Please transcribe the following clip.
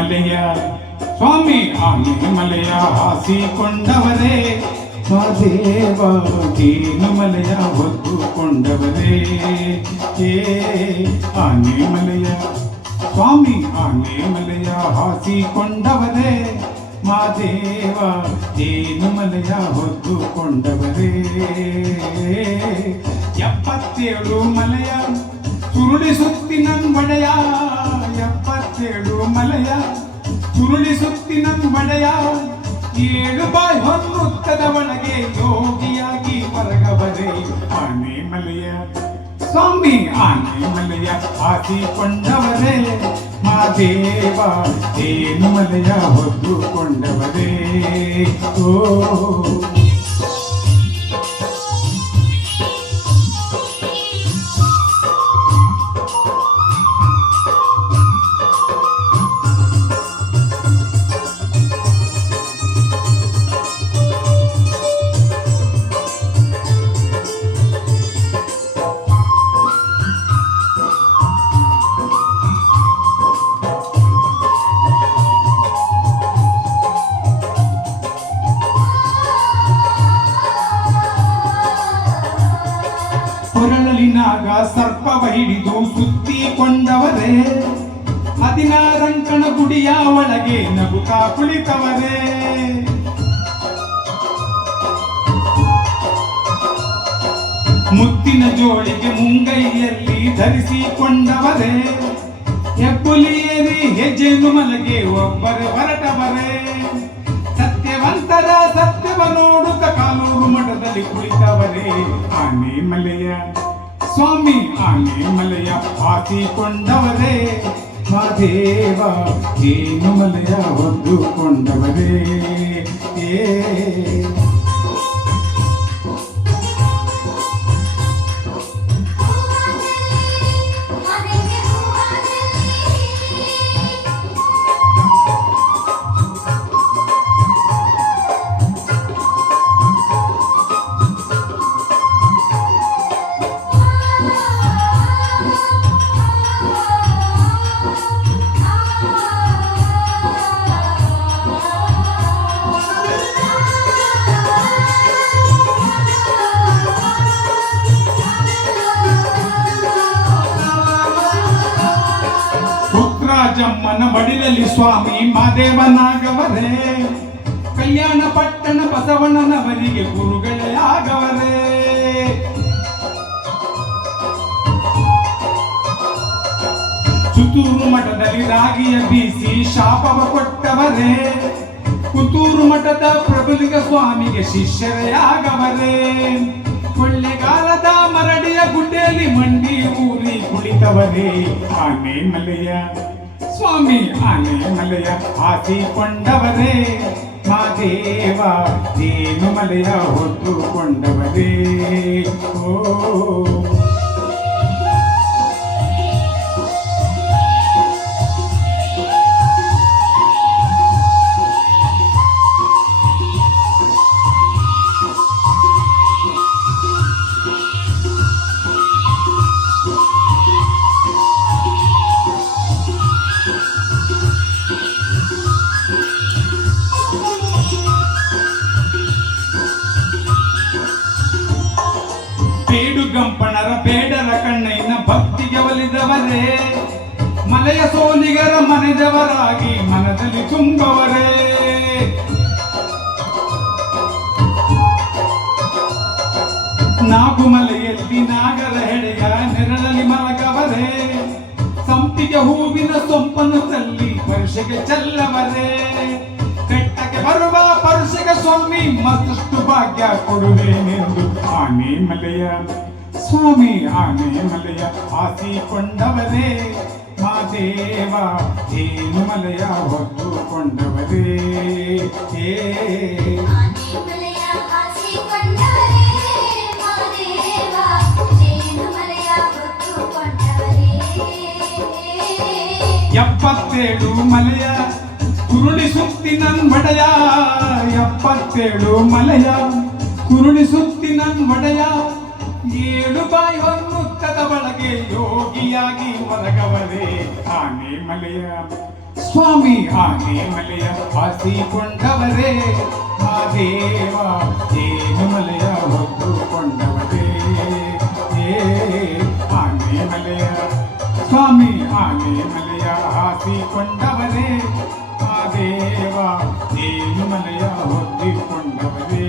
ಮಲೆಯ ಸ್ವಾಮಿ ಆನೆ ಮಲೆಯ ಹಾಸಿಕೊಂಡವರೇ ಮಾದೇವ ಜೇನು ಮಲೆಯ ಹೊತ್ತುಕೊಂಡವರೇ ಆನೆ ಮಲೆಯ ಸ್ವಾಮಿ ಆನೆ ಮಲೆಯ ಹಾಸಿಕೊಂಡವರೇ ಮಾದೇವ ಜೇನು ಮಲೆಯ ಹೊತ್ತುಕೊಂಡವರೇ 77 ಮಲೆಯ ಸುರುಳಿ ಸುತ್ತಿನನ್ ಒಡೆಯ 77 ಮಲೆಯ ಸುರುಳಿ ಸುತ್ತಿನನ್ ಒಡೆಯ 7 ಬಾಯ್ ಹೊನ್ನುತ್ತದ ಒಳಗೆ ಯೋಗಿಯಾಗಿ ಹೊರಗವರೇ ಆನೆ ಮಲೆಯ ಸ್ವಾಮಿ ಆನೆ ಮಲೆಯ ಹಾಸಿಕೊಂಡವರೇ ಮಾದೇವ ಜೇನು ಮಲೆಯ ಹೊತ್ತುಕೊಂಡವರೇ ಓ ಕೊರಳಲಿನಾಗ ಸರ್ಪವ ಹಿಡಿದು ಸುತ್ತಿಕೊಂಡವರೇ 16 ಅಂಕಣ ಗುಡಿಯ ಒಳಗೆ ನಗುತ್ತಾ ಕುಳಿತವರೇ ಮುತ್ತಿನ ಜೋಳಿಗೆ ಮುಂಗೈಯಲ್ಲಿ ಧರಿಸಿಕೊಂಡವರೇ ಹೆಬ್ಬುಲಿಯೇರಿ ಹೆಜ್ಜೆನು ಮಲಗೆ ಒಬ್ಬರೇ ಹೊರಟವರೇ ಸತ್ಯವಂತರ ಸತ್ಯವ ನೋಡುತ್ತ ಕಾಲೂರು ಮಠದಲ್ಲಿ ಕುಳಿತವರೇ ಆನೆ ಮಲೆಯ ಸ್ವಾಮಿ ಆನೆ ಮಲೆಯ ಹಾಸಿಕೊಂಡವರೇ ಮಾದೇವ ಜೇನು ಮಲೆಯ ಹೊತ್ತುಕೊಂಡವರೇ ರಾಜಮ್ಮನ ಬಡಿಲಲ್ಲಿ ಸ್ವಾಮಿ ಮಾದೇವನಾಗವರೇ ಕಲ್ಯಾಣ ಪಟ್ಟಣ ಬಸವಣ್ಣನವರಿಗೆ ಗುರುಗಳೇ ಆಗವರೇ ಸುತ್ತೂರು ಮಠದಲ್ಲಿ ರಾಗಿಯ ಬೀಸಿ ಶಾಪವ ಕೊಟ್ಟವರೇ ಪುತ್ತೂರು ಮಠದ ಪ್ರಬಲಿಗ ಸ್ವಾಮಿಗೆ ಶಿಷ್ಯರೇ ಆಗವರೇ ಕೊಳ್ಳೆಗಾಲದ ಮರಡಿಯ ಗುಡ್ಡೆಯಲ್ಲಿ ಮಂಡಿ ಊರಿ ಕುಳಿತವರೇ ಆನೆ ಮಲೆಯ ಸ್ವಾಮಿ ಆನೆ ಮಲೆಯ ಹಾಸಿಕೊಂಡವರೇ ಮಾದೇವ ಜೇನು ಮಲೆಯ ಹೊತ್ತುಕೊಂಡವರೇ ಓ ಗಂಪಣರ ಬೇಡರ ಕಣ್ಣೈನ ಭಕ್ತಿಗೆ ಒಲಿದವರೇ ಮಲೆಯ ಸೋಲಿಗರ ಮನೆದವರಾಗಿ ಮನದಲ್ಲಿ ತುಂಬವರೇ ನಾಗುಮಲೆಯಲ್ಲಿ ನಾಗರ ಹೆಡೆಯ ನೆರಳಲ್ಲಿ ಮಲಗವರೇ ಸಂಪಿಗೆ ಹೂವಿನ ಸೊಂಪನ್ನು ತಲ್ಲಿ ಪರುಷೆಗೆ ಚೆಲ್ಲವರೇ ಬೆಟ್ಟಕ್ಕೆ ಬರುವ ಪರುಷೆಗೆ ಸ್ವಾಮಿ ಮತ್ತಷ್ಟು ಭಾಗ್ಯ ಕೊಡುವೇನೆಂದು ಆನೆ ಮಲೆಯ ಸ್ವಾಮಿ ಆನೆ ಮಲೆಯ ಹಾಸಿಕೊಂಡವರೇ ಮಾದೇವ ಜೇನು ಮಲೆಯ ಹೊತ್ತುಕೊಂಡವರೇ ಎಪ್ಪತ್ತೇಳು ಮಲೆಯ ಕುರುಳಿ ಸುತ್ತಿನನ್ ಒಡೆಯ 77 ಮಲೆಯ ಕುರುಳಿ ಸುತ್ತಿನನ್ ಒಡೆಯ 7 ಬಾಯಿ ಹೊನ್ನುತ್ತದ ಒಳಗೆ ಯೋಗಿಯಾಗಿ ಹೊರಗವರೇ ಆನೆ ಮಲೆಯ ಸ್ವಾಮಿ ಆನೆ ಮಲೆಯ ಹಾಸಿಕೊಂಡವರೇ ಆ ದೇವ ಏನು ಮಲೆಯ ಹೊತ್ತುಕೊಂಡವರೇ ಆನೆ ಮಲೆಯ ಸ್ವಾಮಿ ಆನೆ ಮಲೆಯ ಹಾಸಿಕೊಂಡವರೇ ಆ ದೇವ ಏನು ಮಲೆಯ ಹೊತ್ತಿಕೊಂಡವರೇ